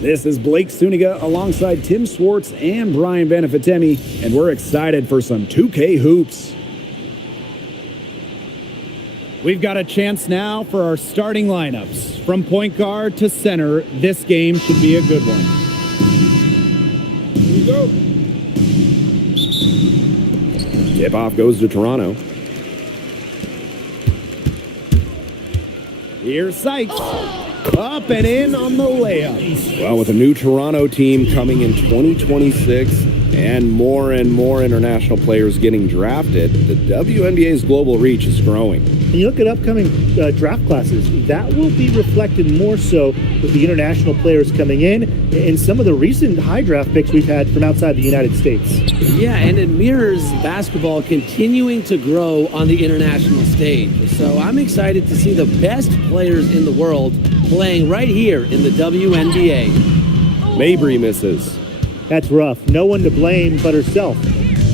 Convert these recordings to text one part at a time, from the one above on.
This is Blake Suniga alongside Tim Swartz and Brian Benefitemi, and we're excited for some 2K hoops. We've got a chance now for our starting lineups. From point guard to center, this game should be a good one. Here we go. Tip-off goes to Toronto. Here's Sykes. Up and in on the layup. Well, with a new Toronto team coming in 2026 and more international players getting drafted, the WNBA's global reach is growing. And you look at upcoming draft classes, that will be reflected more so with the international players coming in and some of the recent high draft picks we've had from outside the United States. Yeah, and it mirrors basketball continuing to grow on the international stage. So I'm excited to see the best players in the world playing right here in the WNBA. Mabry misses. That's rough. No one to blame but herself.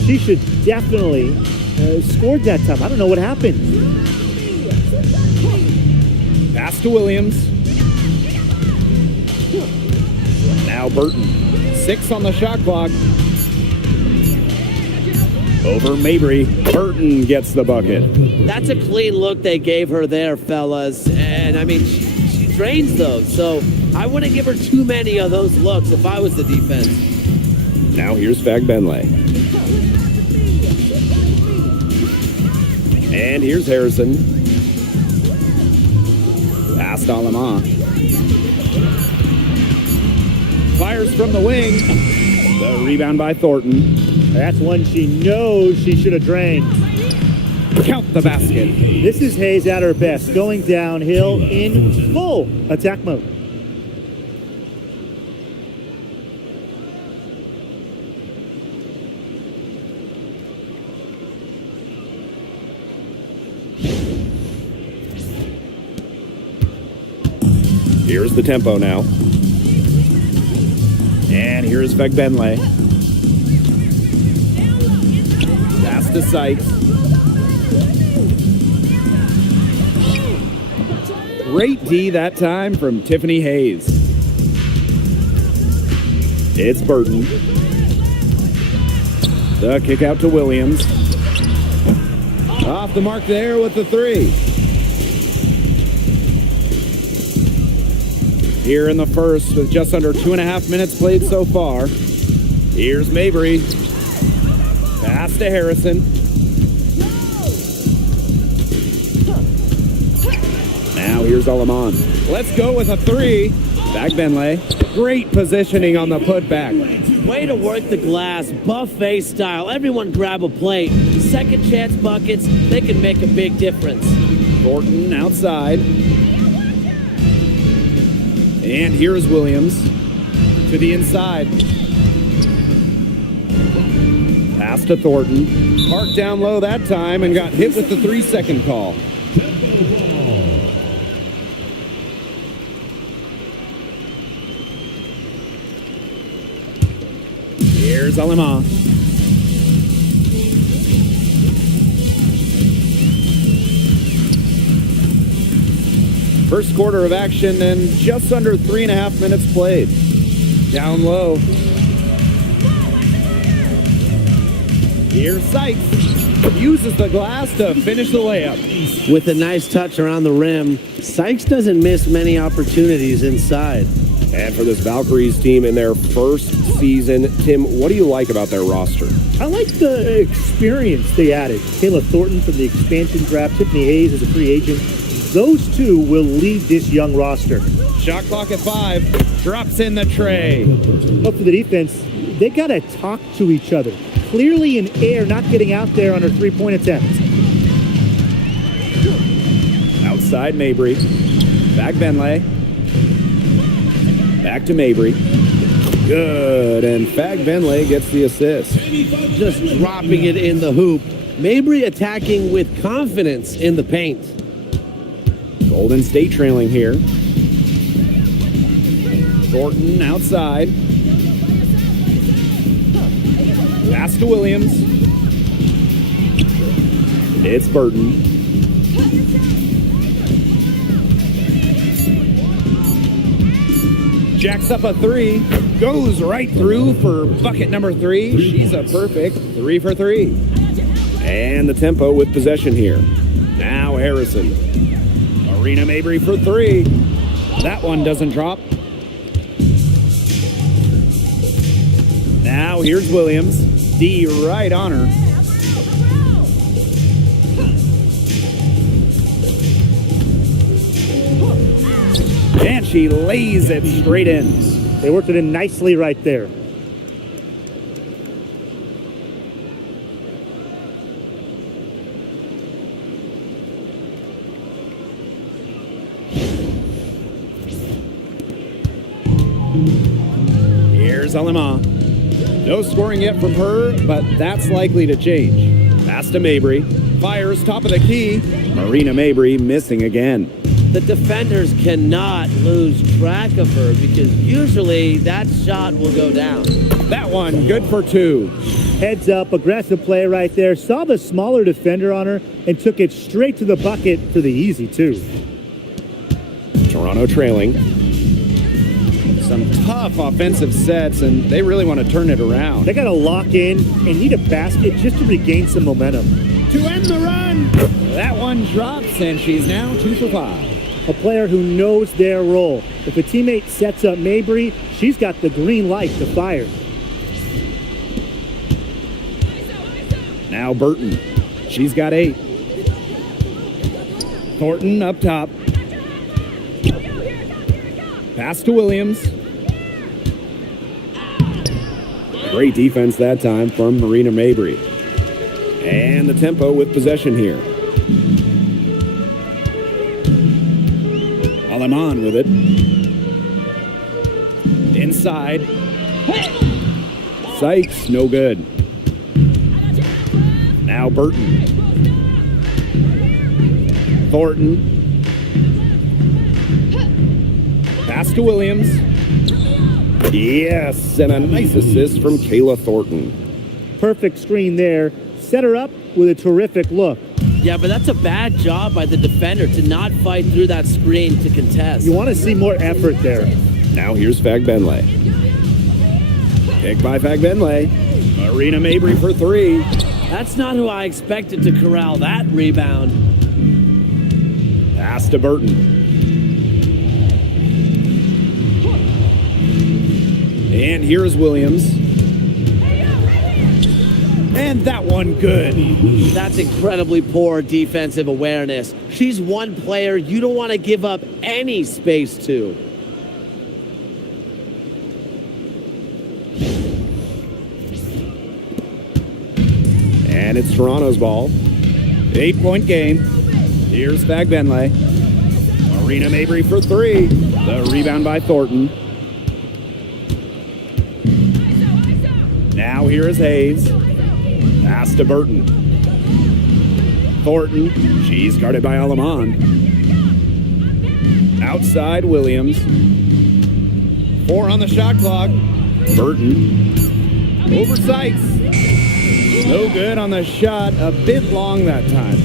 She should definitely scored that time. I don't know what happened. Pass to Williams. Now Burton. 6 on the shot clock. Over Mabry. Burton gets the bucket. That's a clean look they gave her there, fellas. And, I mean, she drains those. So I wouldn't give her too many of those looks if I was the defense. Now here's Fagbenle. And here's Harrison. Pass to Alamah. Fires from the wing. The rebound by Thornton. That's one she knows she should have drained. Count the basket. This is Hayes at her best, going downhill in full attack mode. Here's the tempo now. And here's Fagbenle. Pass to Sykes. Great D that time from Tiffany Hayes. It's Burton. The kick out to Williams. Off the mark there with the 3. Here in the first with just under 2.5 minutes played so far. Here's Mabry. Pass to Harrison. Now here's Alaman. Let's go with a 3. Fagbenle. Great positioning on the putback. Way to work the glass, buffet style. Everyone grab a plate. Second chance buckets, they can make a big difference. Thornton outside. And here's Williams to the inside. Pass to Thornton. Parked down low that time and got hit with the 3-second call. Here's Alamah. First quarter of action and just under 3.5 minutes played. Down low. Here's Sykes. Uses the glass to finish the layup. With a nice touch around the rim, Sykes doesn't miss many opportunities inside. And for this Valkyries team in their first season, Tim, what do you like about their roster? I like the experience they added. Kayla Thornton from the expansion draft, Tiffany Hayes as a free agent. Those two will lead this young roster. Shot clock at 5. Drops in the tray. Up for the defense, they got to talk to each other. Clearly in air, not getting out there on her 3-point attempt. Outside Mabry. Fagbenle. Back to Mabry. Good, and Fagbenle gets the assist. Just dropping it in the hoop. Mabry attacking with confidence in the paint. Golden State trailing here. Thornton outside. Pass to Williams. It's Burton. Jacks up a 3. Goes right through for bucket number 3. She's a perfect 3 for 3. And the Tempo with possession here. Now Harrison. Marina Mabry for 3. That one doesn't drop. Now here's Williams. D right on her. And she lays it straight in. They worked it in nicely right there. Here's Alema. No scoring yet from her, but that's likely to change. Pass to Mabry. Fires top of the key. Marina Mabry missing again. The defenders cannot lose track of her because usually that shot will go down. That one good for 2. Heads up, aggressive play right there. Saw the smaller defender on her and took it straight to the bucket for the easy 2. Toronto trailing. Some tough offensive sets, and they really want to turn it around. They got to lock in and need a basket just to regain some momentum. To end the run. That one drops, and she's now 2 for 5. A player who knows their role. If a teammate sets up Mabry, she's got the green light to fire. Now Burton. She's got 8. Thornton up top. Pass to Williams. Great defense that time from Marina Mabry. And the Tempo with possession here. Aleman with it. Inside. Sykes, no good. Now Burton. Thornton. Pass to Williams. Yes, and a nice assist from Kayla Thornton. Perfect screen there. Set her up with a terrific look. Yeah, but that's a bad job by the defender to not fight through that screen to contest. You want to see more effort there. Now here's Fagbenle. Pick by Fagbenle. Marina Mabry for 3. That's not who I expected to corral that rebound. Pass to Burton. And here's Williams. And that one good. That's incredibly poor defensive awareness. She's one player you don't want to give up any space to. And it's Toronto's ball. 8-point game. Here's Fagbenle. Marina Mabry for 3. The rebound by Thornton. Now here is Hayes. Pass to Burton. Thornton. She's guarded by Aleman. Outside Williams. 4 on the shot clock. Burton. Over Sykes. No good on the shot. A bit long that time.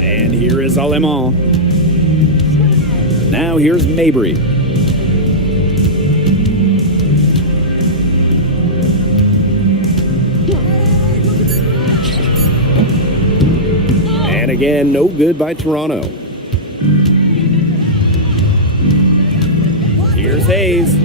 And here is Aleman. Now here's Mabry. And again, no good by Toronto. Here's Hayes.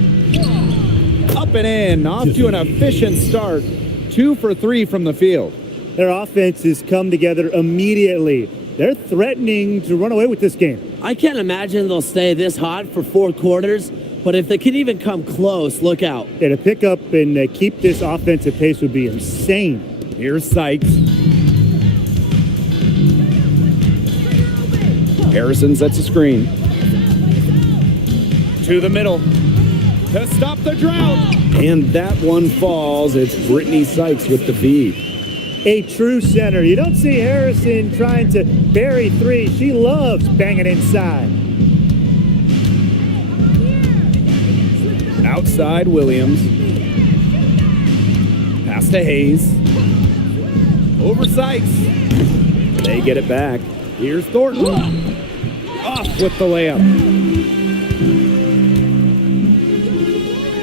Up and in. Off to an efficient start. 2 for 3 from the field. Their offense has come together immediately. They're threatening to run away with this game. I can't imagine they'll stay this hot for 4 quarters, but if they can even come close, look out. Yeah, to pick up and keep this offensive pace would be insane. Here's Sykes. Harrison sets a screen. To the middle. To stop the drought. And that one falls. It's Brittany Sykes with the feed. A true center. You don't see Harrison trying to bury 3. She loves banging inside. Outside Williams. Pass to Hayes. Over Sykes. They get it back. Here's Thornton. Off with the layup.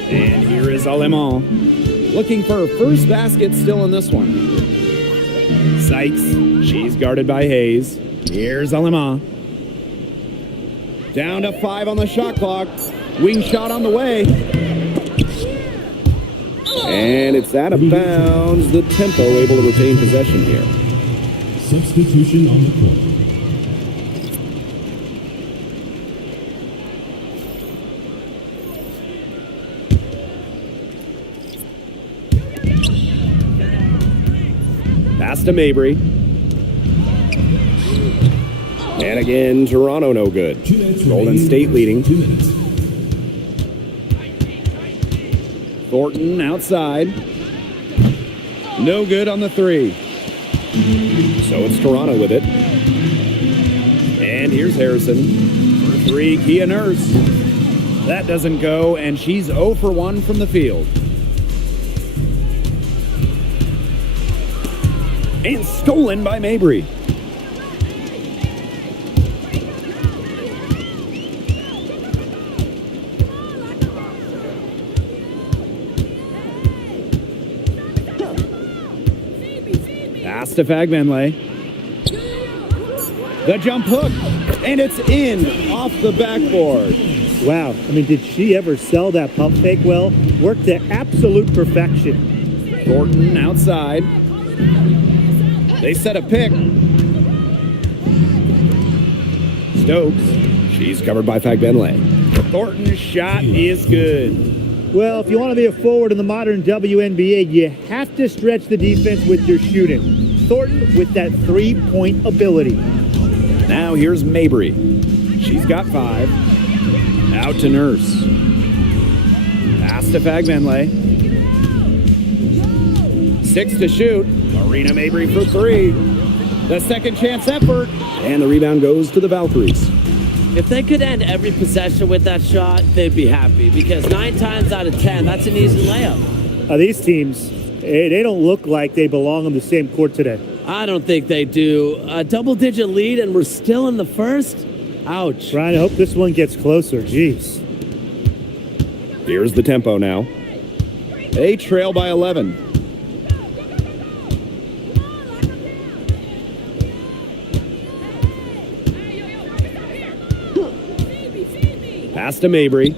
And here is Alemán, looking for her first basket still in this one. Sykes, she's guarded by Hayes. Here's Alemán. Down to 5 on the shot clock. Wing shot on the way. And it's out of bounds. The Tempo able to retain possession here. Substitution on the court. Pass to Mabry. And again, Toronto no good. 2 minutes Golden remaining. State leading. 2 minutes. Thornton outside. No good on the 3. So it's Toronto with it. And here's Harrison. For 3, Kia Nurse. That doesn't go, and she's 0 for 1 from the field. And stolen by Mabry. Pass to Fagbenle. The jump hook, and it's in off the backboard. Wow. I mean, did she ever sell that pump fake well? Worked to absolute perfection. Thornton outside. They set a pick. Stokes. She's covered by Fagbenle. Thornton's shot is good. Well, if you want to be a forward in the modern WNBA, you have to stretch the defense with your shooting. Thornton with that three-point ability. Now here's Mabry. She's got 5. Out to Nurse. Pass to Fagbenle. 6 to shoot. Marina Mabry for 3. The second chance effort. And the rebound goes to the Valkyries. If they could end every possession with that shot, they'd be happy because 9 times out of 10, that's an easy layup. These teams, they don't look like they belong on the same court today. I don't think they do. A double-digit lead, and we're still in the first? Ouch. Trying to hope this one gets closer. Jeez. Here's the Tempo now. They trail by 11. Pass to Mabry.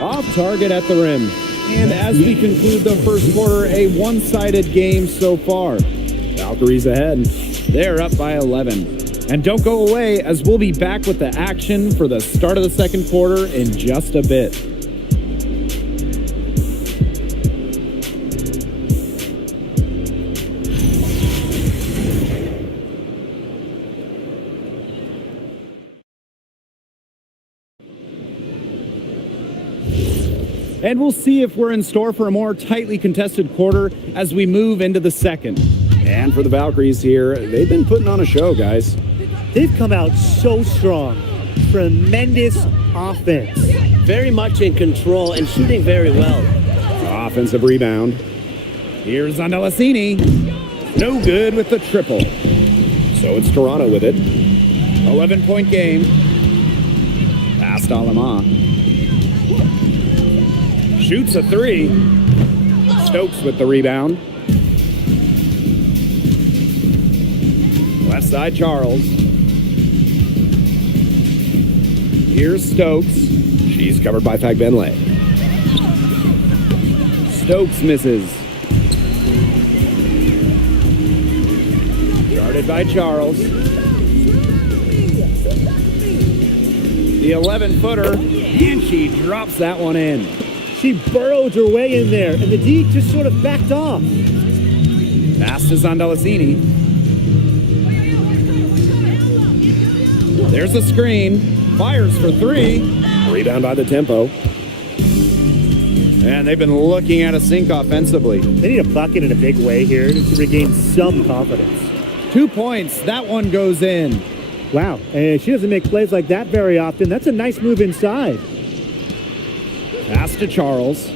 Off target at the rim. And as we conclude the first quarter, a one-sided game so far. Valkyries ahead. They're up by 11. And don't go away, as we'll be back with the action for the start of the second quarter in just a bit. And we'll see if we're in store for a more tightly contested quarter as we move into the second. And for the Valkyries here, they've been putting on a show, guys. They've come out so strong. Tremendous offense. Very much in control and shooting very well. Offensive rebound. Here's Andalasini. No good with the triple. So it's Toronto with it. 11-point game. Pass to Alemán. Shoots a 3. Stokes with the rebound. Left side, Charles. Here's Stokes. She's covered by Fagbenle. Stokes misses. Guarded by Charles. The 11-footer, and she drops that one in. She burrowed her way in there, and the D just sort of backed off. Pass to Zandalasini. There's a screen. Fires for 3. Rebound by the Tempo. And they've been looking at a sink offensively. They need a bucket in a big way here to regain some confidence. 2 points. That one goes in. Wow, and she doesn't make plays like that very often. That's a nice move inside. Pass to Charles.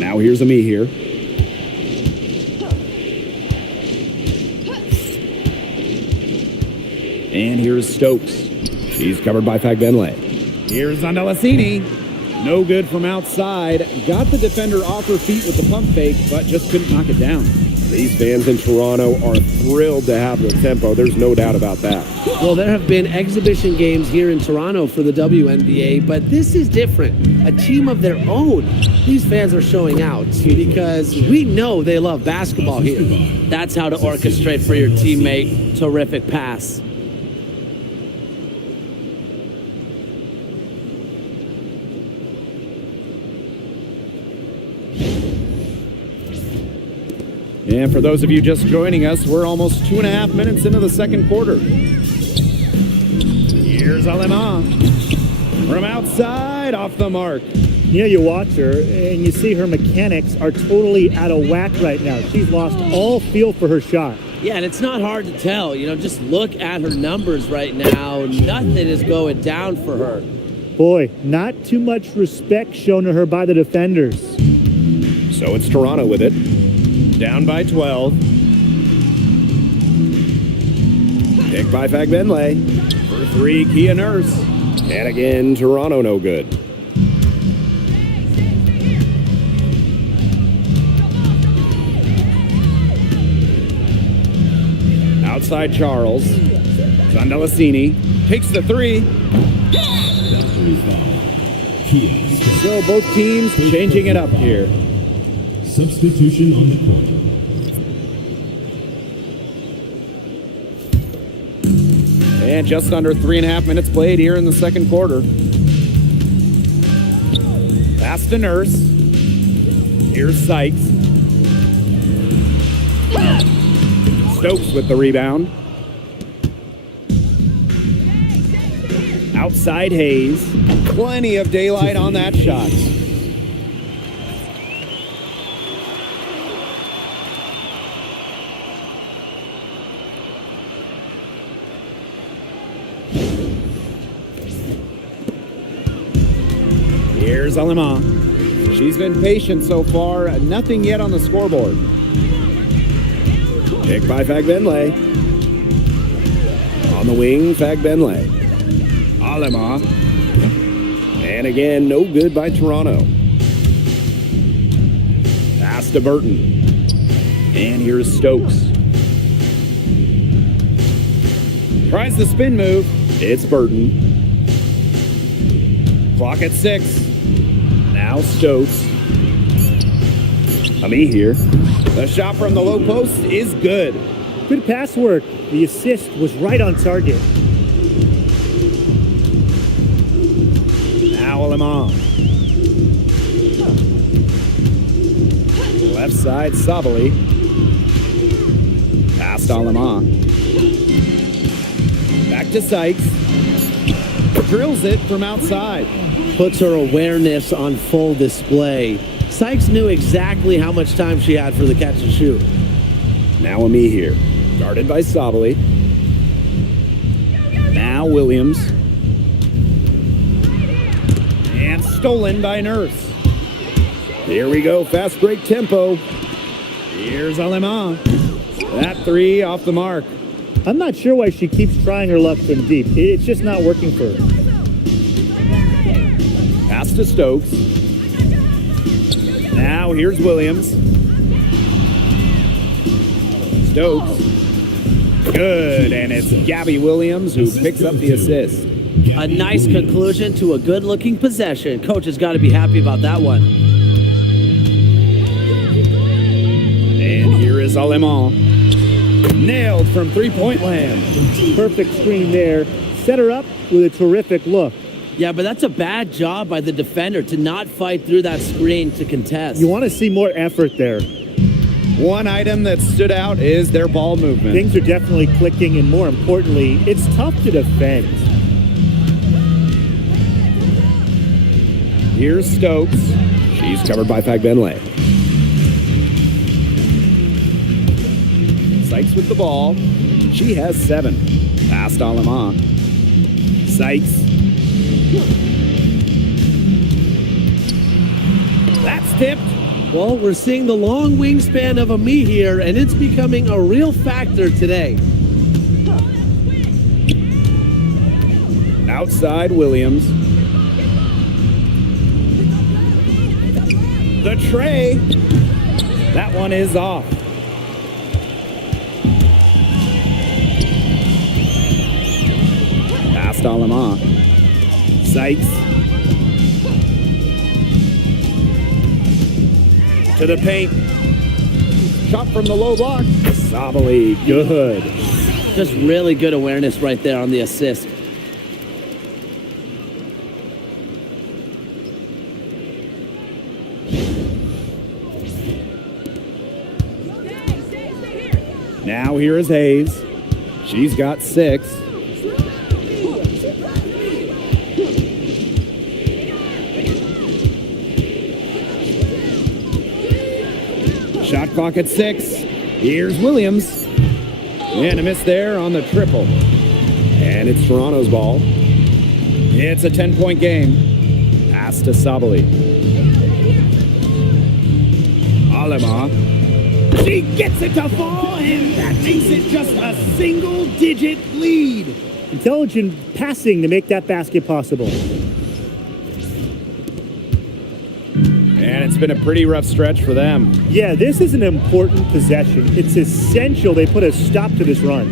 Now here's Ami here. And here's Stokes. She's covered by Fagbenle. Here's Zandalasini. No good from outside. Got the defender off her feet with the pump fake, but just couldn't knock it down. These fans in Toronto are thrilled to have the tempo. There's no doubt about that. Well, there have been exhibition games here in Toronto for the WNBA, but this is different. A team of their own. These fans are showing out because we know they love basketball here. That's how to orchestrate for your teammate. Terrific pass. And for those of you just joining us, we're almost 2.5 minutes into the second quarter. Here's Alema. From outside, off the mark. You know, you watch her and you see her mechanics are totally out of whack right now. She's lost all feel for her shot. Yeah, and it's not hard to tell. You know, just look at her numbers right now. Nothing is going down for her. Boy, not too much respect shown to her by the defenders. So it's Toronto with it. Down by 12. Picked by Fagbenle. For three, Kia Nurse. And again, Toronto no good. Outside Charles. Zandalasini takes the three. Kia. So both teams changing it up here. Substitution on the court. And just under 3.5 minutes played here in the second quarter. Pass to Nurse. Here's Sykes. Stokes with the rebound. Outside Hayes. Plenty of daylight on that shot. Here's Alema. She's been patient so far. Nothing yet on the scoreboard. Picked by Fagbenle. On the wing, Fagbenle. Alema. And again, no good by Toronto. Pass to Burton. And here's Stokes. Tries the spin move. It's Burton. Clock at 6. Now Stokes. Ami here. The shot from the low post is good. Good pass work. The assist was right on target. Now Alema. Left side, Sabali. Pass to Alema. Back to Sykes. Drills it from outside. Puts her awareness on full display. Sykes knew exactly how much time she had for the catch and shoot. Now Ami here. Guarded by Sabali. Now Williams. And stolen by Nurse. Here we go. Fast break tempo. Here's Alema. That three off the mark. I'm not sure why she keeps trying her luck from deep. It's just not working for her. Pass to Stokes. Now here's Williams. Stokes. Good, and it's Gabby Williams who picks up the assist. A nice conclusion to a good-looking possession. Coach has got to be happy about that one. And here is Alema. Nailed from three-point land. Perfect screen there. Set her up with a terrific look. Yeah, but that's a bad job by the defender to not fight through that screen to contest. You want to see more effort there. One item that stood out is their ball movement. Things are definitely clicking, and more importantly, it's tough to defend. Here's Stokes. She's covered by Fagbenle. Sykes with the ball. She has 7. Pass to Alema. Sykes. That's tipped. Well, we're seeing the long wingspan of Ami here, and it's becoming a real factor today. Outside Williams. The tray. That one is off. Past Alema. Sykes. To the paint. Shot from the low block. Sabali, good. Just really good awareness right there on the assist. Now here is Hayes. She's got 6. Shot clock at 6. Here's Williams. And a miss there on the triple. And it's Toronto's ball. It's a 10-point game. Pass to Sabali. Alema. She gets it to fall, and that makes it just a single-digit lead. Intelligent passing to make that basket possible. And it's been a pretty rough stretch for them. Yeah, this is an important possession. It's essential they put a stop to this run.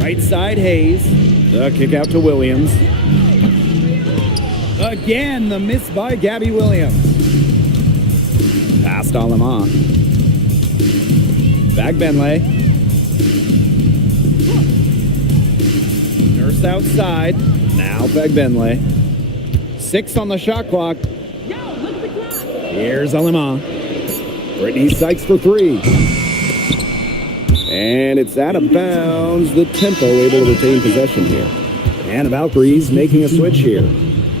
Right side, Hayes. The kick out to Williams. Again, the miss by Gabby Williams. Past Alema. Back Benley. Nurse outside. Now back Benley. 6 on the shot clock. Here's Alema. Brittany Sykes for 3. And it's out of bounds. The Tempo able to retain possession here. And the Valkyries making a switch here.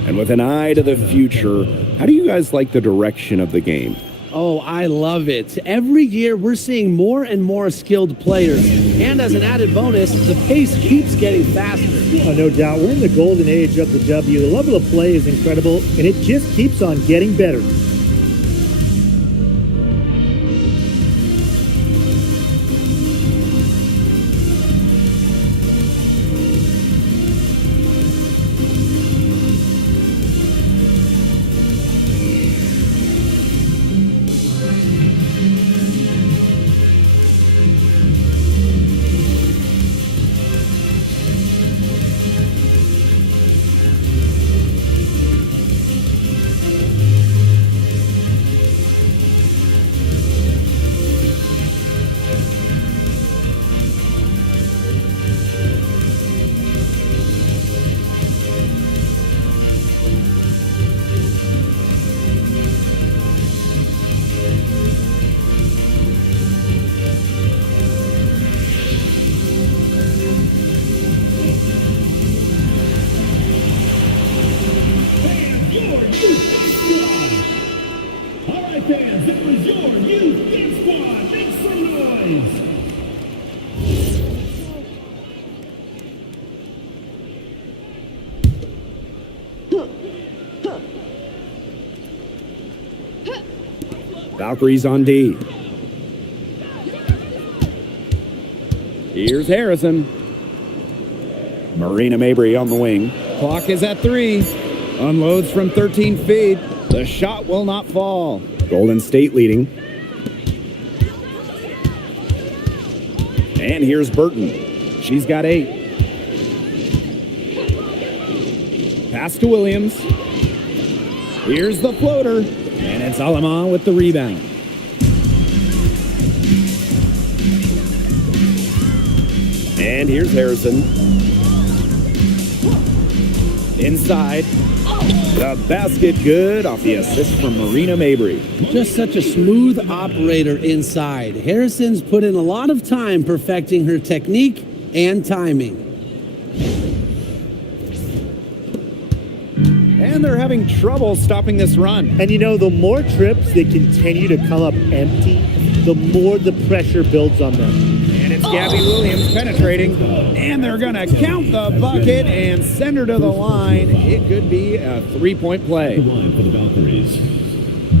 And with an eye to the future, how do you guys like the direction of the game? Oh, I love it. Every year we're seeing more and more skilled players. And as an added bonus, the pace keeps getting faster. Oh, no doubt. We're in the golden age of the W. The level of play is incredible, and it just keeps on getting better. Valkyries on D. Here's Harrison. Marina Mabry on the wing. Clock is at 3. Unloads from 13 feet. The shot will not fall. Golden State leading. And here's Burton. She's got 8. Pass to Williams. Here's the floater. And it's Alema with the rebound. And here's Harrison. Inside. The basket good off the assist from Marina Mabry. Just such a smooth operator inside. Harrison's put in a lot of time perfecting her technique and timing. And they're having trouble stopping this run. And you know, the more trips they continue to come up empty, the more the pressure builds on them. And it's Gabby Williams penetrating. And they're going to count the bucket and send her to the line. It could be a 3-point play. The line for the Valkyries,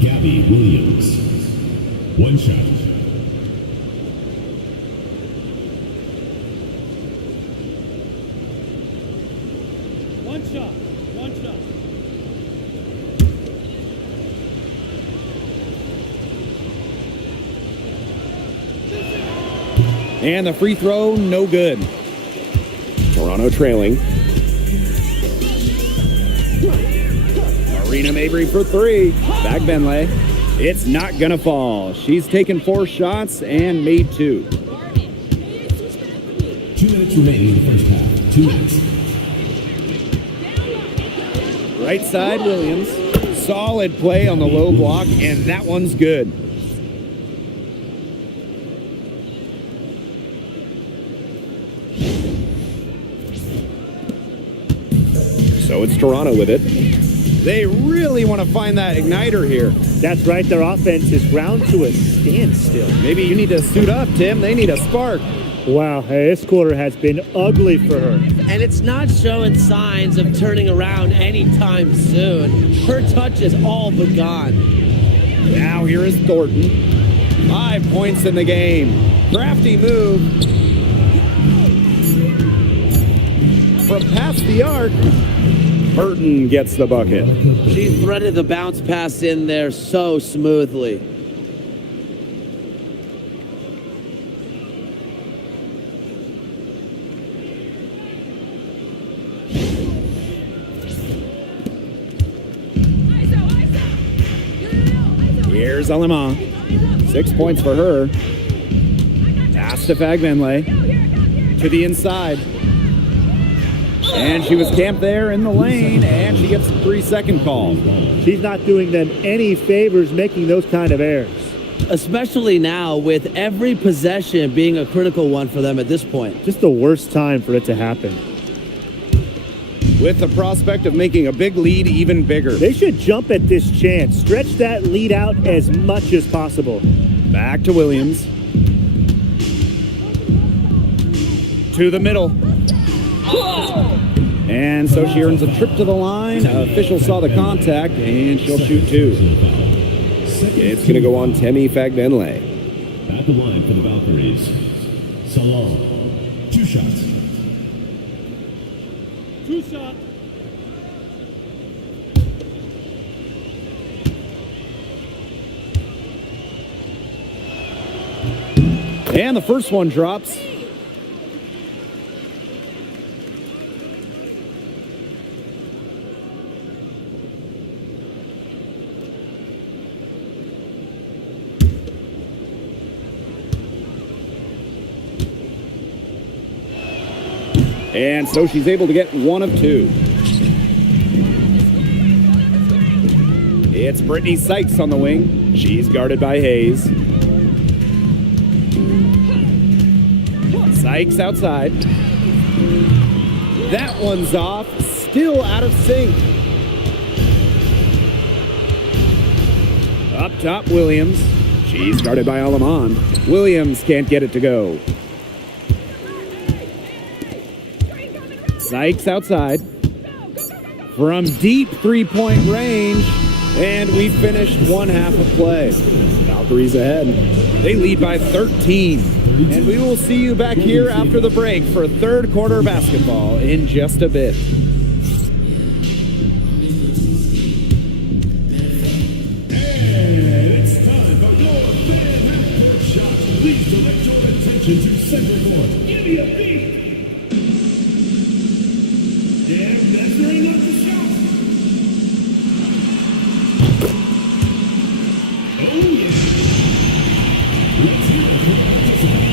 Gabby Williams. 1 shot. And the free throw, no good. Toronto trailing. Marina Mabrey for three. Back Benley. It's not gonna fall. She's taken 4 shots and made 2. 2 minutes remaining in the first half. 2 minutes. Right side, Williams. Solid play on the low block, and that one's good. So it's Toronto with it. They really want to find that igniter here. That's right. Their offense is ground to a standstill. Maybe you need to suit up, Tim. They need a spark. Wow, hey, this quarter has been ugly for her. And it's not showing signs of turning around anytime soon. Her touch is all but gone. Now here is Thornton. 5 points in the game. Crafty move. From past the arc, Burton gets the bucket. She threaded the bounce pass in there so smoothly. Here's Alema. 6 points for her. Pass to Fagbenley. To the inside. And she was camped there in the lane, and she gets a 3-second call. She's not doing them any favors making those kind of errors. Especially now with every possession being a critical one for them at this point. Just the worst time for it to happen. With the prospect of making a big lead even bigger. They should jump at this chance. Stretch that lead out as much as possible. Back to Williams. To the middle. And so she earns a trip to the line. Official saw the contact, and she'll shoot 2. It's going to go on Temi Fagbenley. At the line for the Valkyries. Salon. 2 shots. 2 shots. And the first one drops. And so she's able to get 1 of 2. It's Brittany Sykes on the wing. She's guarded by Hayes. Sykes outside. That one's off. Still out of sync. Up top, Williams. She's guarded by Alaman. Williams can't get it to go. Sykes outside. From deep 3-point range. And we finished 1 half of play. Valkyries ahead. They lead by 13. And we will see you back here after the break for 3rd quarter basketball in just a bit. And it's time for your fan half-court shots. Please direct your attention to center court. Give me a beat. Yeah, that's very enough to shot. Oh, yeah. Let's hear it from the participant.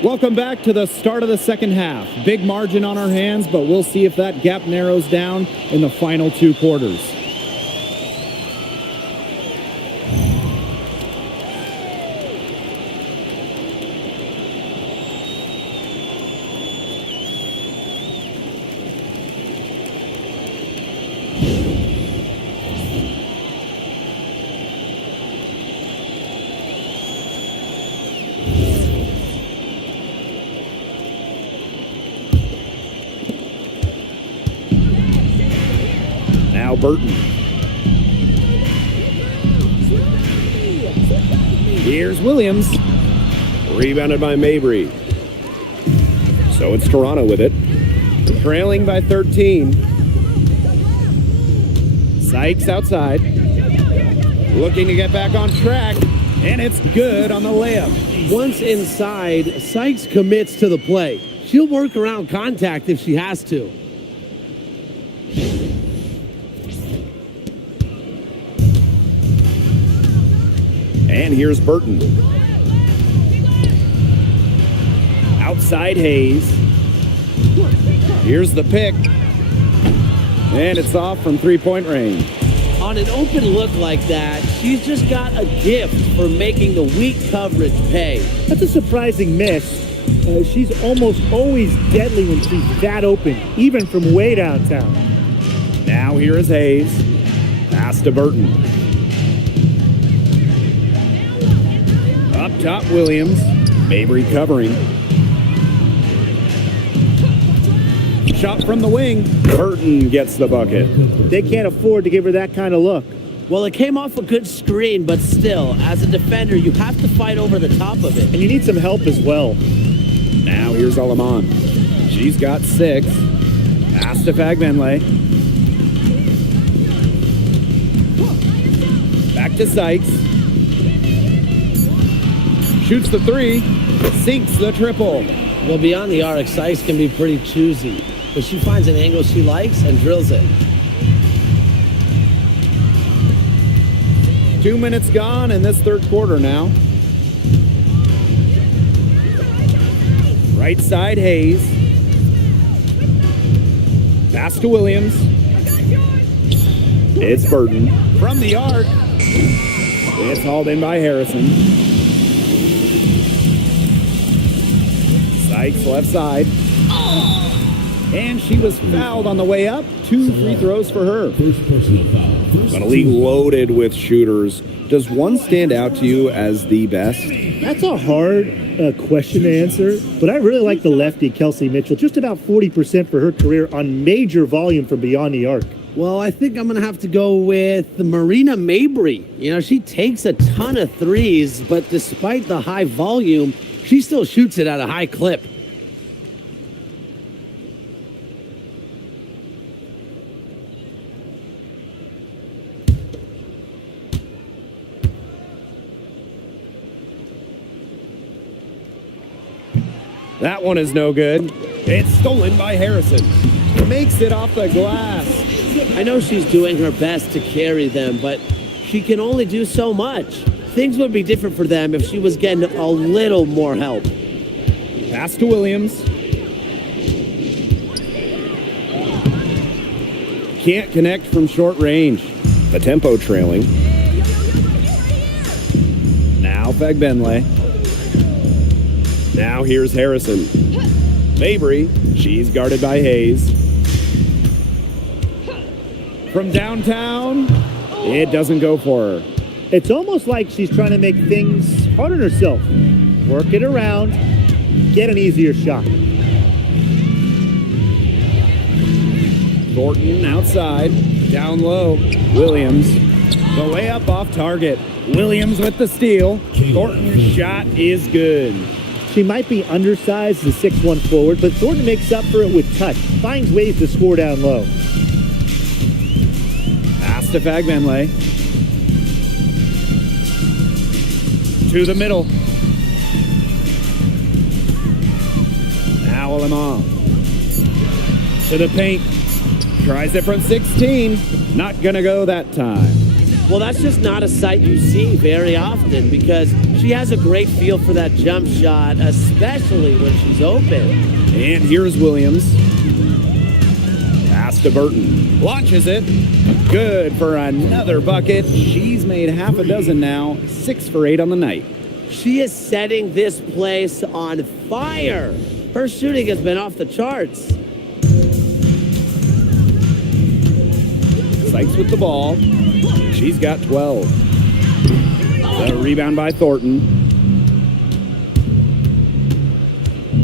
Welcome back to the start of the second half. Big margin on our hands, but we'll see if that gap narrows down in the final 2 quarters. Now Burton. Here's Williams. Rebounded by Mabry. So it's Toronto with it. Trailing by 13. Sykes outside. Looking to get back on track. And it's good on the layup. Once inside, Sykes commits to the play. She'll work around contact if she has to. And here's Burton. Outside Hayes. Here's the pick. And it's off from three-point range. On an open look like that, she's just got a gift for making the weak coverage pay. That's a surprising miss. She's almost always deadly when she's that open, even from way downtown. Now here is Hayes. Pass to Burton. Up top, Williams. Mabry covering. Shot from the wing. Burton gets the bucket. They can't afford to give her that kind of look. Well, it came off a good screen, but still, as a defender, you have to fight over the top of it. And you need some help as well. Now here's Alaman. She's got 6. Pass to Fagbenle. Back to Sykes. Shoots the 3. Sinks the triple. Well, beyond the arc, Sykes can be pretty choosy, but she finds an angle she likes and drills it. 2 minutes gone in this third quarter now. Right side, Hayes. Pass to Williams. It's Burton. From the arc. It's hauled in by Harrison. Sykes left side. And she was fouled on the way up. 2 free throws for her. First personal foul. But a league loaded with shooters. Does one stand out to you as the best? That's a hard question to answer, but I really like the lefty, Kelsey Mitchell. Just about 40% for her career on major volume from beyond the arc. Well, I think I'm going to have to go with Marina Mabry. You know, she takes a ton of threes, but despite the high volume, she still shoots it at a high clip. That one is no good. It's stolen by Harrison. Makes it off the glass. I know she's doing her best to carry them, but she can only do so much. Things would be different for them if she was getting a little more help. Pass to Williams. Can't connect from short range. The tempo trailing. Now Fagbenle. Now here's Harrison. Mabry, she's guarded by Hayes. From downtown, it doesn't go for her. It's almost like she's trying to make things hard on herself. Work it around, get an easier shot. Thornton outside, down low. Williams, the layup off target. Williams with the steal. Thornton's shot is good. She might be undersized as a 6'1 forward, but Thornton makes up for it with touch. Finds ways to score down low. Pass to Fagbenle. To the middle. Now Alaman. To the paint. Tries it from 16. Not gonna go that time. Well, that's just not a sight you see very often because she has a great feel for that jump shot, especially when she's open. And here's Williams. Pass to Burton. Launches it. Good for another bucket. She's made half a dozen now. 6 for 8 on the night. She is setting this place on fire. Her shooting has been off the charts. Sykes with the ball. She's got 12. The rebound by Thornton.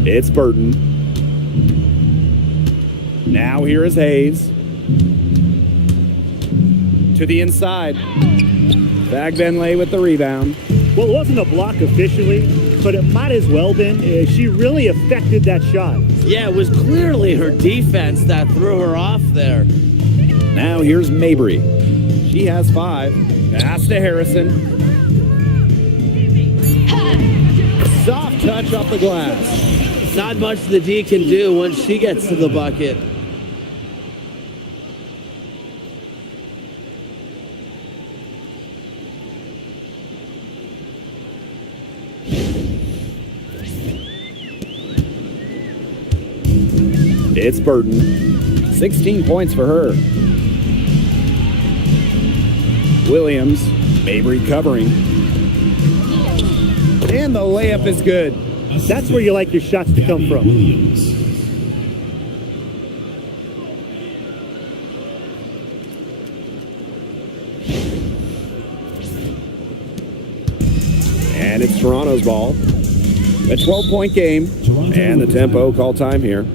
It's Burton. Now here is Hayes. To the inside. Fagbenle with the rebound. Well, it wasn't a block officially, but it might as well been. She really affected that shot. Yeah, it was clearly her defense that threw her off there. Now here's Mabry. She has 5. Pass to Harrison. Soft touch off the glass. Not much the D can do once she gets to the bucket. It's Burton. 16 points for her. Williams. Mabry covering. And the layup is good. That's where you like your shots to come from. And it's Toronto's ball. A 12-point game. And the tempo call time here.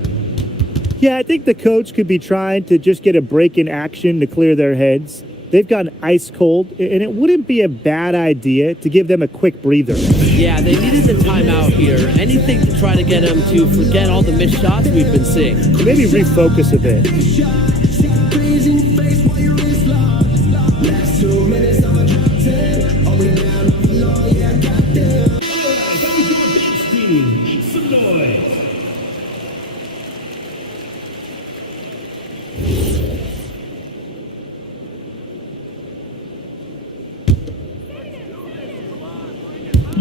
Yeah, I think the coach could be trying to just get a break in action to clear their heads. They've gotten ice cold, and it wouldn't be a bad idea to give them a quick breather. Yeah, they needed the timeout here. Anything to try to get them to forget all the missed shots we've been seeing. Maybe refocus a bit. Make some noise.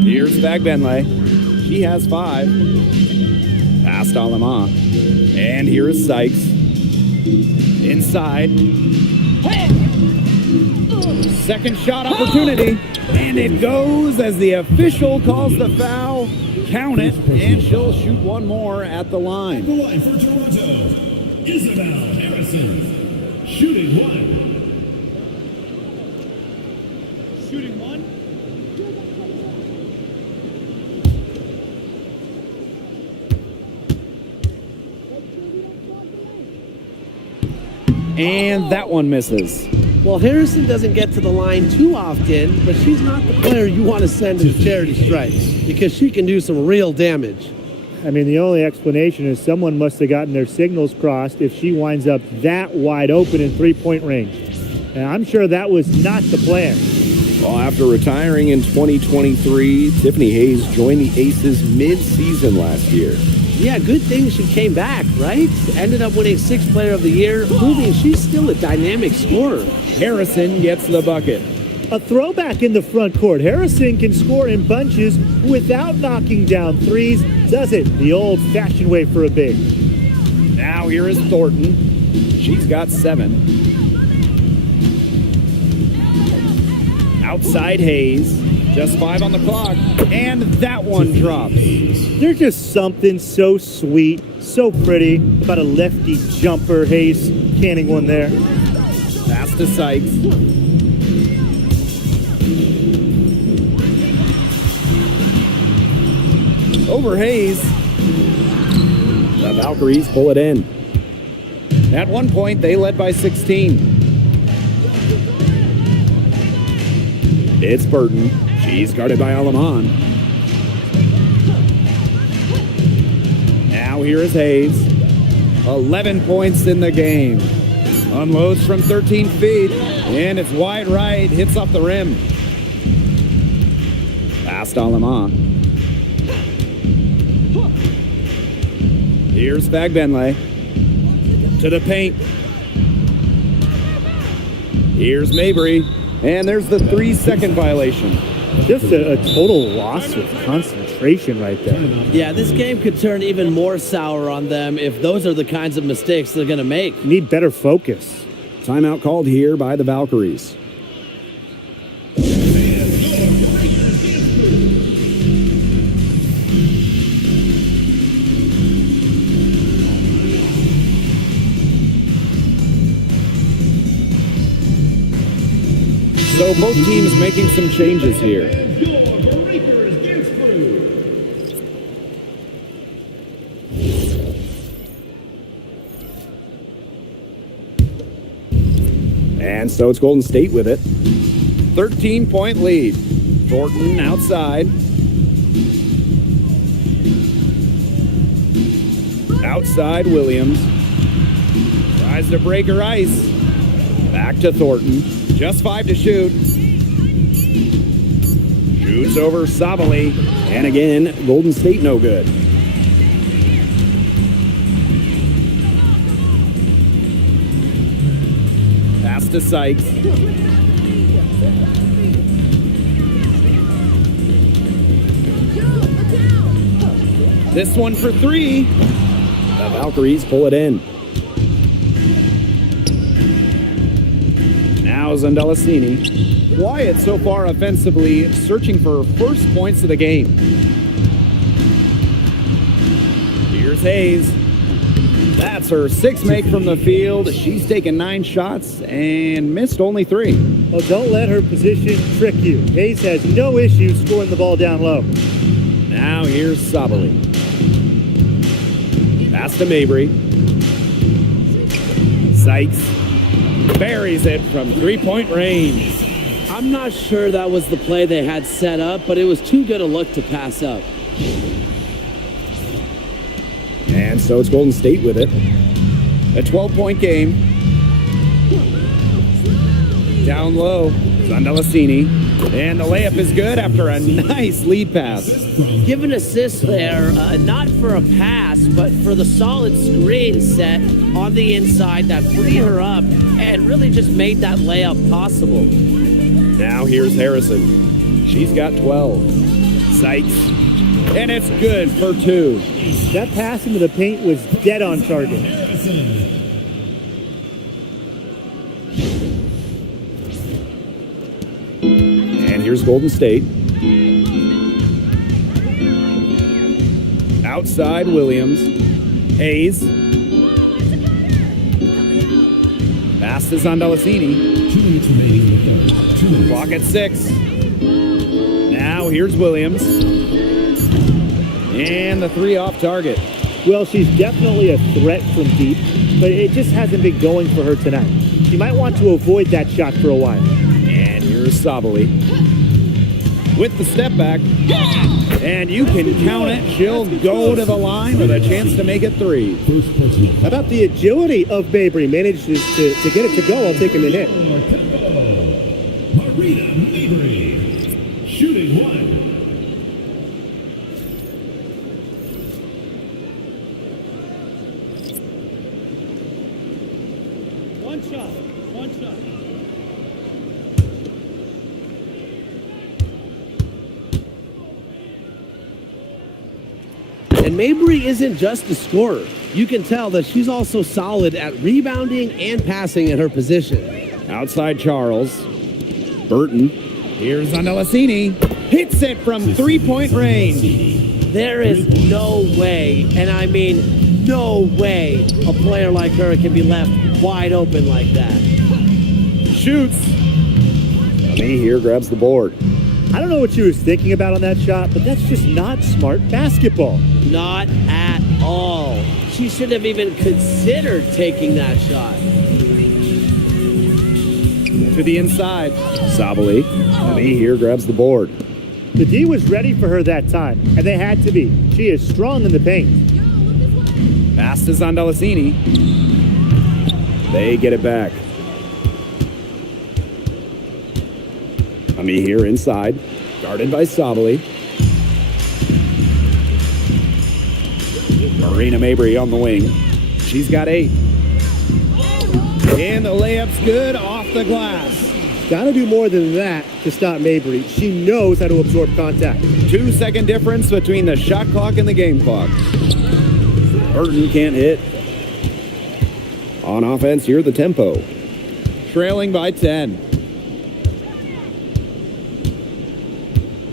Here's Fagbenle. She has 5. Past Alama. And here is Sykes. Inside. Second shot opportunity. And it goes as the official calls the foul. Count it. And she'll shoot one more at the line. The line for Toronto, Isabel Harrison. Shooting 1. Shooting 1. And that one misses. Well, Harrison doesn't get to the line too often, but she's not the player you want to send to charity stripes because she can do some real damage. I mean, the only explanation is someone must have gotten their signals crossed if she winds up that wide open in three-point range. And I'm sure that was not the plan. Well, after retiring in 2023, Tiffany Hayes joined the Aces mid-season last year. Yeah, good thing she came back, right? Ended up winning 6th Player of the Year, proving she's still a dynamic scorer. Harrison gets the bucket. A throwback in the front court. Harrison can score in bunches without knocking down threes. Does it the old-fashioned way for a big. Now here is Thornton. She's got 7. Outside Hayes. Just 5 on the clock. And that one drops. There's just something so sweet, so pretty about a lefty jumper. Hayes canning one there. Pass to Sykes. Over Hayes. The Valkyries pull it in. At one point, they led by 16. It's Burton. She's guarded by Alaman. Now here is Hayes. 11 points in the game. Unloads from 13 feet. And it's wide right. Hits off the rim. Past Alaman. Here's Fagbenle. To the paint. Here's Mabry. And there's the 3-second violation. Just a total loss of concentration right there. Yeah, this game could turn even more sour on them if those are the kinds of mistakes they're going to make. Need better focus. Timeout called here by the Valkyries. So both teams making some changes here. Your Breakers gets through. And so it's Golden State with it. 13-point lead. Thornton outside. Outside Williams. Tries to break her ice. Back to Thornton. Just 5 to shoot. Shoots over Sabali. And again, Golden State no good. Pass to Sykes. This one for 3. The Valkyries pull it in. Now Zandalasini. Wyatt so far offensively searching for first points of the game. Here's Hayes. That's her 6th make from the field. She's taken 9 shots and missed only 3. Oh, don't let her position trick you. Hayes has no issue scoring the ball down low. Now here's Sabali. Pass to Mabry. Sykes buries it from 3-point range. I'm not sure that was the play they had set up, but it was too good a look to pass up. And so it's Golden State with it. A 12-point game. Down low, Zandalasini. And the layup is good after a nice lead pass. Give an assist there, not for a pass, but for the solid screen set on the inside that freed her up and really just made that layup possible. Now here's Harrison. She's got 12. Sykes. And it's good for 2. That pass into the paint was dead on target. And here's Golden State. Outside Williams. Hayes. Pass to Zandalasini. 2 minutes remaining in the third. 2 minutes. Clock at 6. Now here's Williams. And the 3 off target. Well, she's definitely a threat from deep, but it just hasn't been going for her tonight. She might want to avoid that shot for a while. And here's Sabali. With the step back. And you can count it. She'll go to the line with a chance to make it 3. First personal. How about the agility of Mabry? Manages to get it to go while taking the hit. Marina Mabry. Shooting 1. One shot. And Mabry isn't just a scorer. You can tell that she's also solid at rebounding and passing at her position. Outside Charles. Burton. Here's Zandalasini. Hits it from 3-point range. There is no way, and I mean no way, a player like her can be left wide open like that. Shoots. Me here grabs the board. I don't know what she was thinking about on that shot, but that's just not smart basketball. Not at all. She shouldn't have even considered taking that shot. To the inside. Sabali. Me here grabs the board. The D was ready for her that time, and they had to be. She is strong in the paint. Pass to Zandalasini. They get it back. Me here inside. Guarded by Sabali. Marina Mabry on the wing. She's got 8. And the layup's good off the glass. Got to do more than that to stop Mabry. She knows how to absorb contact. 2-second difference between the shot clock and the game clock. Burton can't hit. On offense, here the tempo. Trailing by 10.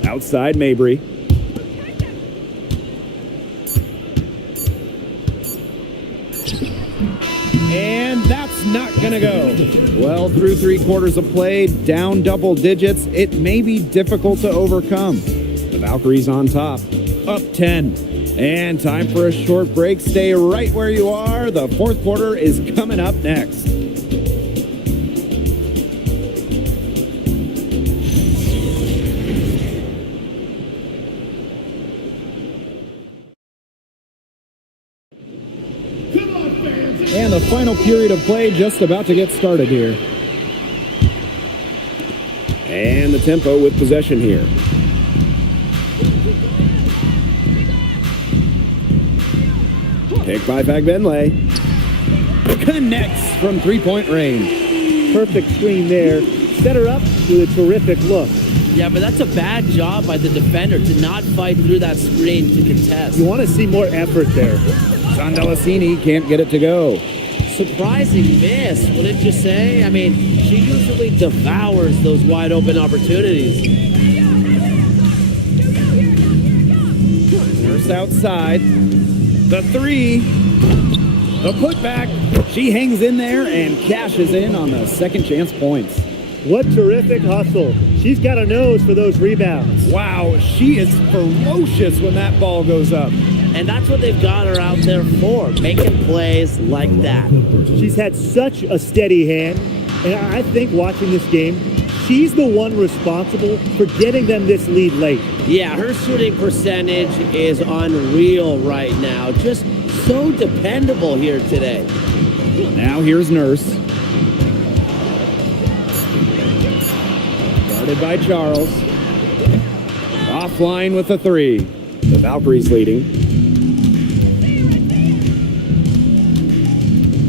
Outside Mabry. And that's not going to go. Well, through 3 quarters of play, down double digits, it may be difficult to overcome. The Valkyries on top, up 10. And time for a short break. Stay right where you are. The 4th quarter is coming up next. And the final period of play just about to get started here. And the tempo with possession here. Picked by Fagbenle. Connects from three-point range. Perfect screen there. Set her up with a terrific look. Yeah, but that's a bad job by the defender to not fight through that screen to contest. You want to see more effort there. Sandelasini can't get it to go. Surprising miss, wouldn't you say? I mean, she usually devours those wide open opportunities. Nurse outside. The three. The putback. She hangs in there and cashes in on the second chance points. What terrific hustle. She's got a nose for those rebounds. Wow, she is ferocious when that ball goes up. And that's what they've got her out there for, making plays like that. She's had such a steady hand, and I think watching this game, she's the one responsible for getting them this lead late. Yeah, her shooting percentage is unreal right now. Just so dependable here today. Now here's Nurse. Guarded by Charles. Offline with the three. The Valkyries leading.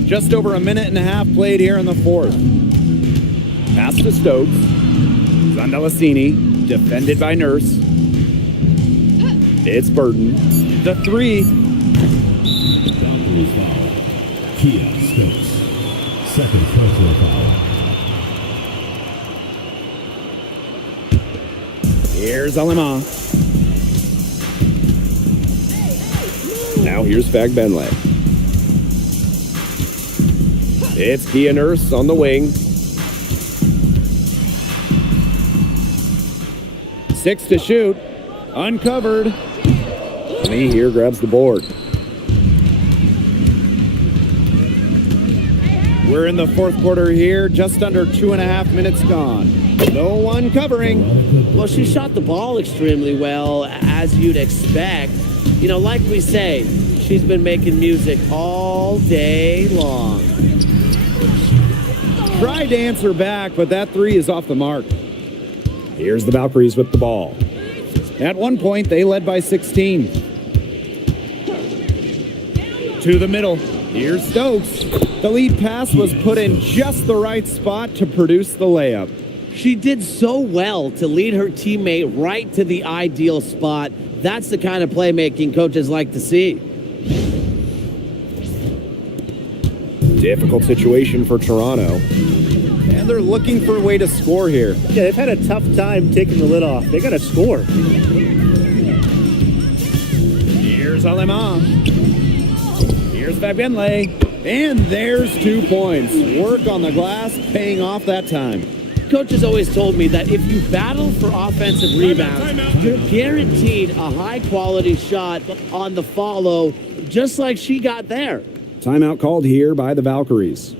Just over a minute and a half played here in the fourth. Pass to Stokes. Sandelasini, defended by Nurse. It's Burton. The three. Valkyries foul. Kia Stokes. Second personal foul. Here's Alema. Now here's Fagbenle. It's Kia Nurse on the wing. 6 to shoot. Uncovered. Lee here grabs the board. We're in the fourth quarter here, just under 2.5 minutes gone. No one covering. Well, she shot the ball extremely well, as you'd expect. You know, like we say, she's been making music all day long. Tried to answer back, but that three is off the mark. Here's the Valkyries with the ball. At one point, they led by 16. To the middle. Here's Stokes. The lead pass was put in just the right spot to produce the layup. She did so well to lead her teammate right to the ideal spot. That's the kind of playmaking coaches like to see. Difficult situation for Toronto. And they're looking for a way to score here. Yeah, they've had a tough time taking the lid off. They got to score. Here's Alema. Here's Fagbenle. And there's 2 points. Work on the glass paying off that time. Coaches always told me that if you battle for offensive rebounds, you're guaranteed a high-quality shot on the follow, just like she got there. Timeout called here by the Valkyries.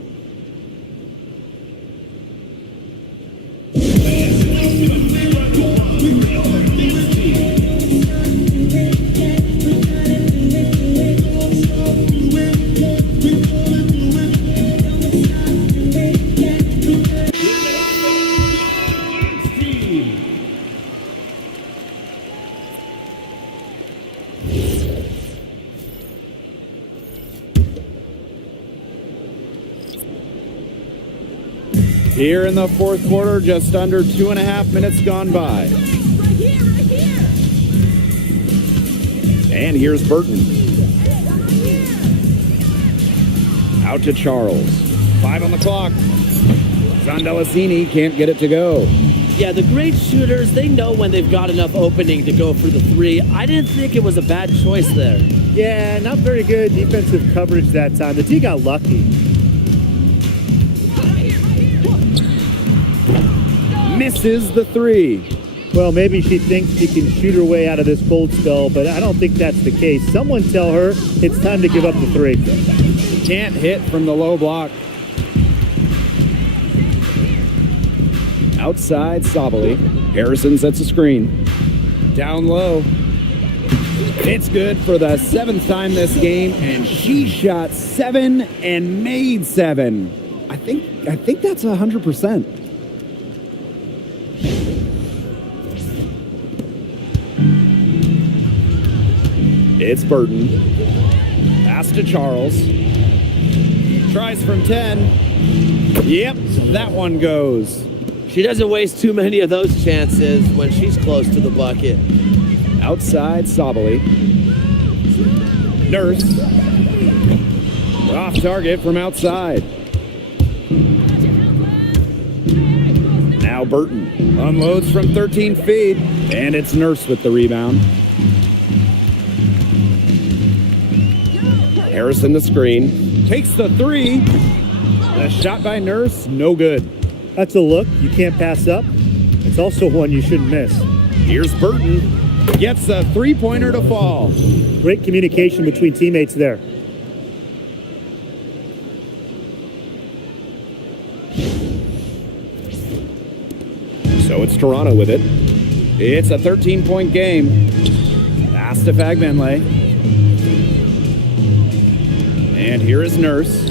Here in the fourth quarter, just under 2.5 minutes gone by. And here's Burton. Out to Charles. 5 on the clock. Sandelasini can't get it to go. Yeah, the great shooters, they know when they've got enough opening to go for the three. I didn't think it was a bad choice there. Yeah, not very good defensive coverage that time. The T got lucky. Misses the three. Well, maybe she thinks she can shoot her way out of this cold spell, but I don't think that's the case. Someone tell her it's time to give up the three. Can't hit from the low block. Outside, Sabali. Harrison sets a screen. Down low. It's good for the 7th time this game, and she shot 7 and made 7. I think that's 100%. It's Burton. Pass to Charles. Tries from 10. Yep, that one goes. She doesn't waste too many of those chances when she's close to the bucket. Outside Sabali. Nurse. Off target from outside. Now Burton unloads from 13 feet, and it's Nurse with the rebound. Harrison the screen. Takes the 3. The shot by Nurse, no good. That's a look you can't pass up. It's also one you shouldn't miss. Here's Burton. Gets a 3-pointer to fall. Great communication between teammates there. So it's Toronto with it. It's a 13-point game. Pass to Fagbenle. And here is Nurse.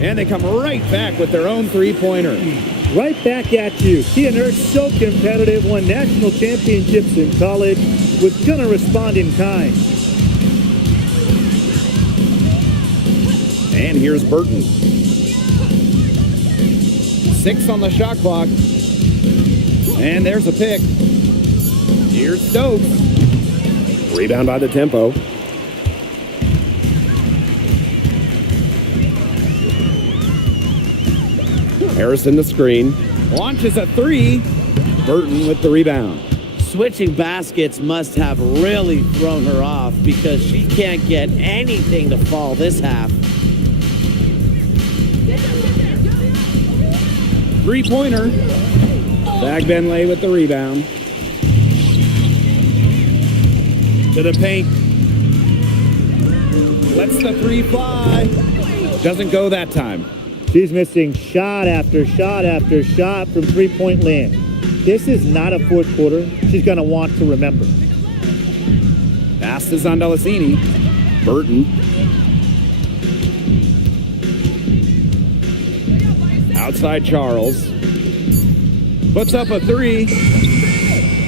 And they come right back with their own 3-pointer. Right back at you. Kia Nurse, so competitive, won national championships in college, was gonna respond in kind. And here's Burton. 6 on the shot clock. And there's a pick. Here's Stokes. Rebound by the Tempo. Harrison the screen. Launches a 3. Burton with the rebound. Switching baskets must have really thrown her off because she can't get anything to fall this half. 3-pointer. Fagbenle with the rebound. To the paint. Lets the 3 fly. Doesn't go that time. She's missing shot after shot after shot from three-point land. This is not a fourth quarter she's going to want to remember. Pass to Zondalesini. Burton. Outside Charles. Puts up a 3.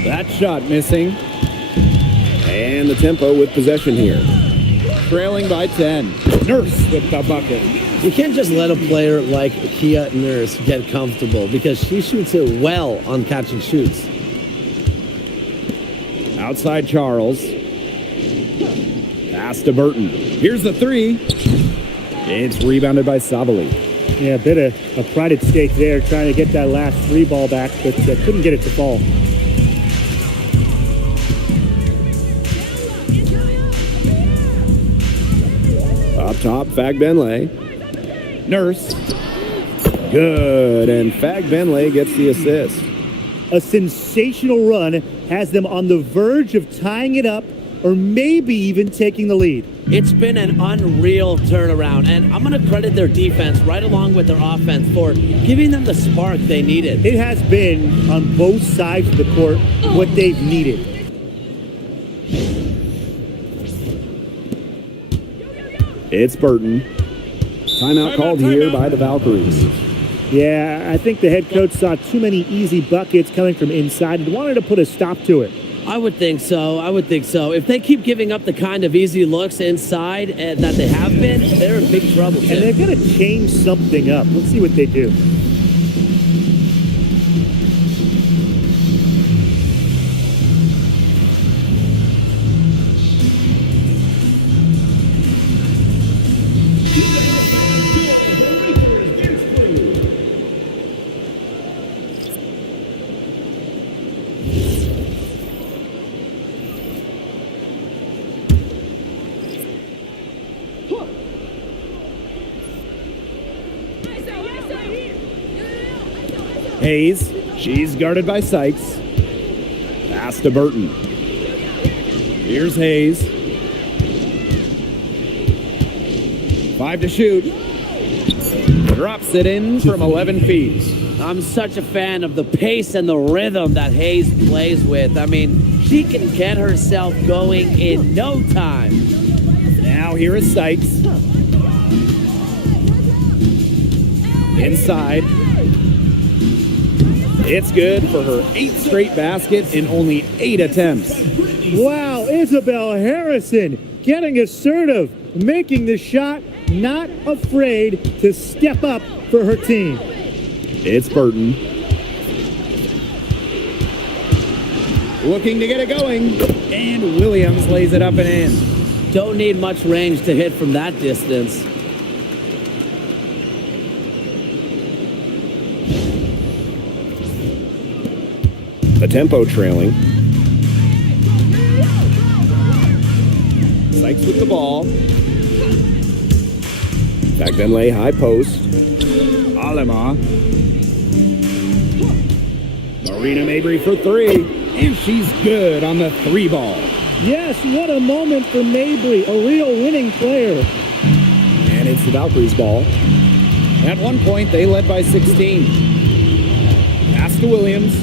That shot missing. And the Tempo with possession here. Trailing by 10. Nurse with the bucket. You can't just let a player like Kia Nurse get comfortable because she shoots it well on catch and shoots. Outside Charles. Pass to Burton. Here's the 3. It's rebounded by Sabali. Yeah, a bit of a pride at stake there, trying to get that last 3 ball back, but couldn't get it to fall. Up top, Fagbenle. Nurse. Good, and Fagbenle gets the assist. A sensational run has them on the verge of tying it up or maybe even taking the lead. It's been an unreal turnaround, and I'm going to credit their defense right along with their offense for giving them the spark they needed. It has been, on both sides of the court, what they've needed. It's Burton. Timeout called here by the Valkyries. Yeah, I think the head coach saw too many easy buckets coming from inside and wanted to put a stop to it. I would think so. If they keep giving up the kind of easy looks inside that they have been, they're in big trouble, Tim. And they've got to change something up. Let's see what they do. Hayes. She's guarded by Sykes. Pass to Burton. Here's Hayes. 5 to shoot. Drops it in from 11 feet. I'm such a fan of the pace and the rhythm that Hayes plays with. I mean, she can get herself going in no time. Now here is Sykes. Inside. It's good for her 8th straight basket in only 8 attempts. Wow, Isabel Harrison getting assertive, making the shot, not afraid to step up for her team. It's Burton. Looking to get it going. And Williams lays it up and in. Don't need much range to hit from that distance. The tempo trailing. Sykes with the ball. Back then lay high post. Alema. Marina Mabry for 3. And she's good on the 3 ball. Yes, what a moment for Mabry, a real winning player. And it's the Valkyries' ball. At one point, they led by 16. Pass to Williams.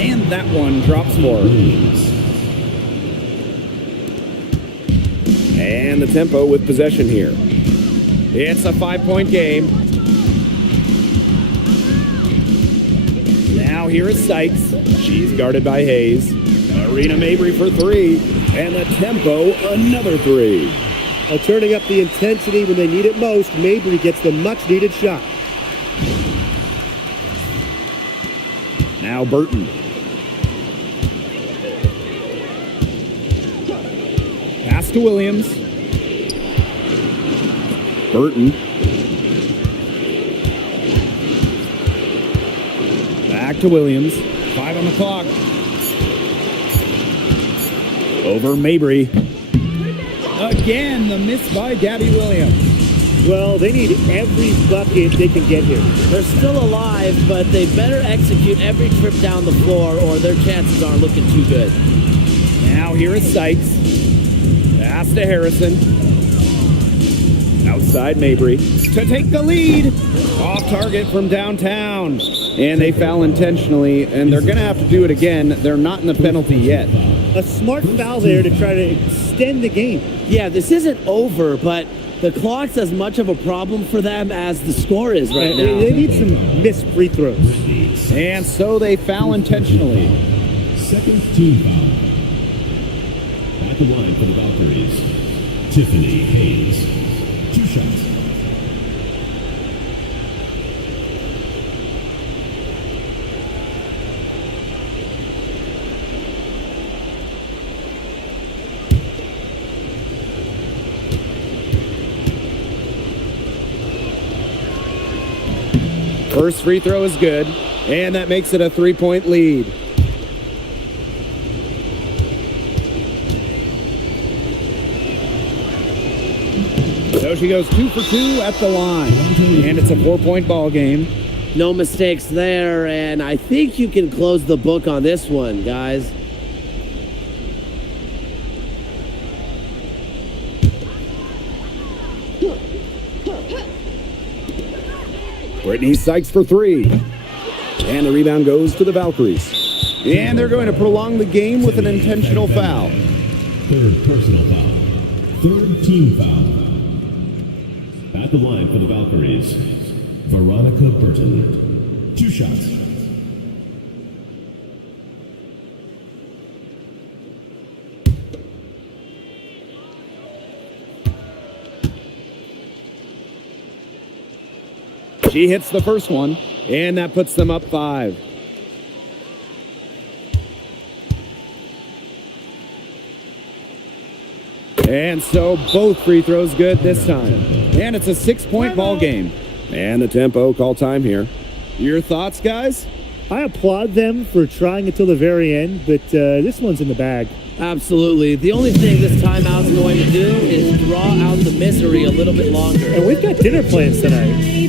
And that one drops for her. And the tempo with possession here. It's a 5-point game. Now here is Sykes. She's guarded by Hayes. Marina Mabry for 3. And the tempo, another 3. Turning up the intensity when they need it most, Mabry gets the much-needed shot. Now Burton. Pass to Williams. Burton. Back to Williams. 5 on the clock. Over Mabry. Again, the miss by Gabby Williams. Well, they need every bucket they can get here. They're still alive, but they better execute every trip down the floor or their chances aren't looking too good. Now here is Sykes. Pass to Harrison. Outside Mabry to take the lead. Off target from downtown. And they foul intentionally, and they're going to have to do it again. They're not in the penalty yet. A smart foul there to try to extend the game. Yeah, this isn't over, but the clock's as much of a problem for them as the score is right now. They need some missed free throws. And so they foul intentionally. Second team foul. At the line for the Valkyries, Tiffany Hayes. 2 shots. First free throw is good, and that makes it a 3-point lead. So she goes 2 for 2 at the line, and it's a 4-point ball game. No mistakes there, and I think you can close the book on this one, guys. Brittany Sykes for 3. And the rebound goes to the Valkyries. And they're going to prolong the game with an intentional foul. Third personal foul. Third team foul. At the line for the Valkyries, Veronica Burton. 2 shots. She hits the first one, and that puts them up 5. And so both free throws good this time. And it's a 6-point ball game. And the tempo call time here. Your thoughts, guys? I applaud them for trying until the very end, but this one's in the bag. Absolutely. The only thing this timeout's going to do is draw out the misery a little bit longer. And we've got dinner plans tonight.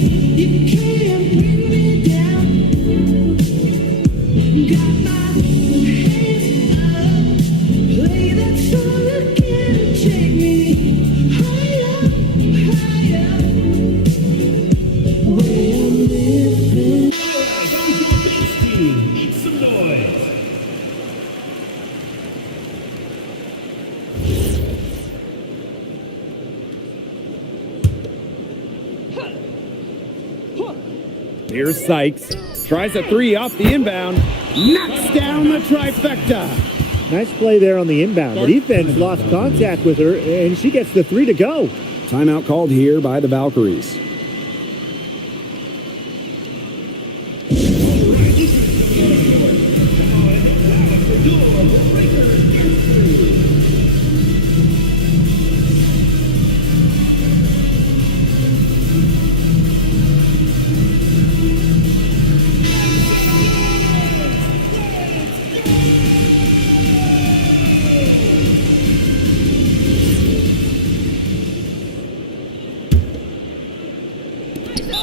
Team needs some Here's Sykes. Tries a three off the inbound. Knocks down the trifecta. Nice play there on the inbound. The defense lost contact with her, and she gets the three to go. Timeout called here by the Valkyries.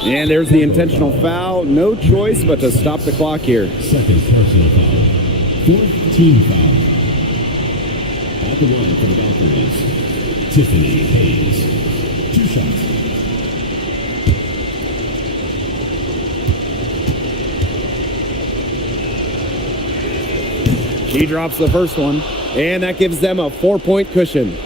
And there's the intentional foul. No choice but to stop the clock here. Second personal foul. Fourth team foul. At the line for the Valkyries, Tiffany Hayes. 2 shots. She drops the first one, and that gives them a 4-point cushion.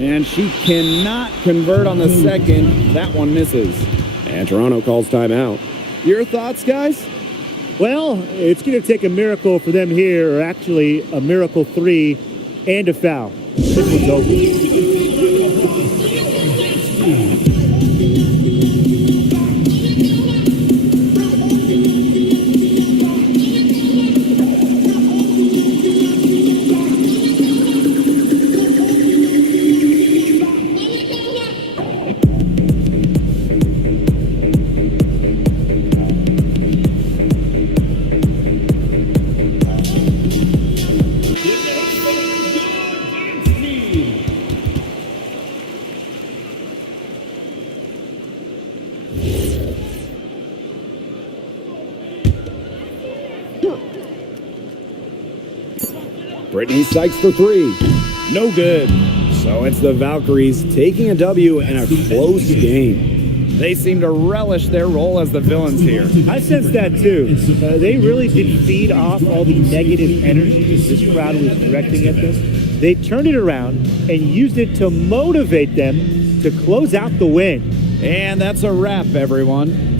And she cannot convert on the second. That one misses. And Toronto calls timeout. Your thoughts, guys? Well, it's going to take a miracle for them here, or actually a miracle 3 and a foul. This one's over. Brittany Sykes for 3. No good. So it's the Valkyries taking a W in a close game. They seem to relish their role as the villains here. I sense that too. They really did feed off all the negative energy this crowd was directing at them. They turned it around and used it to motivate them to close out the win. And that's a wrap, everyone.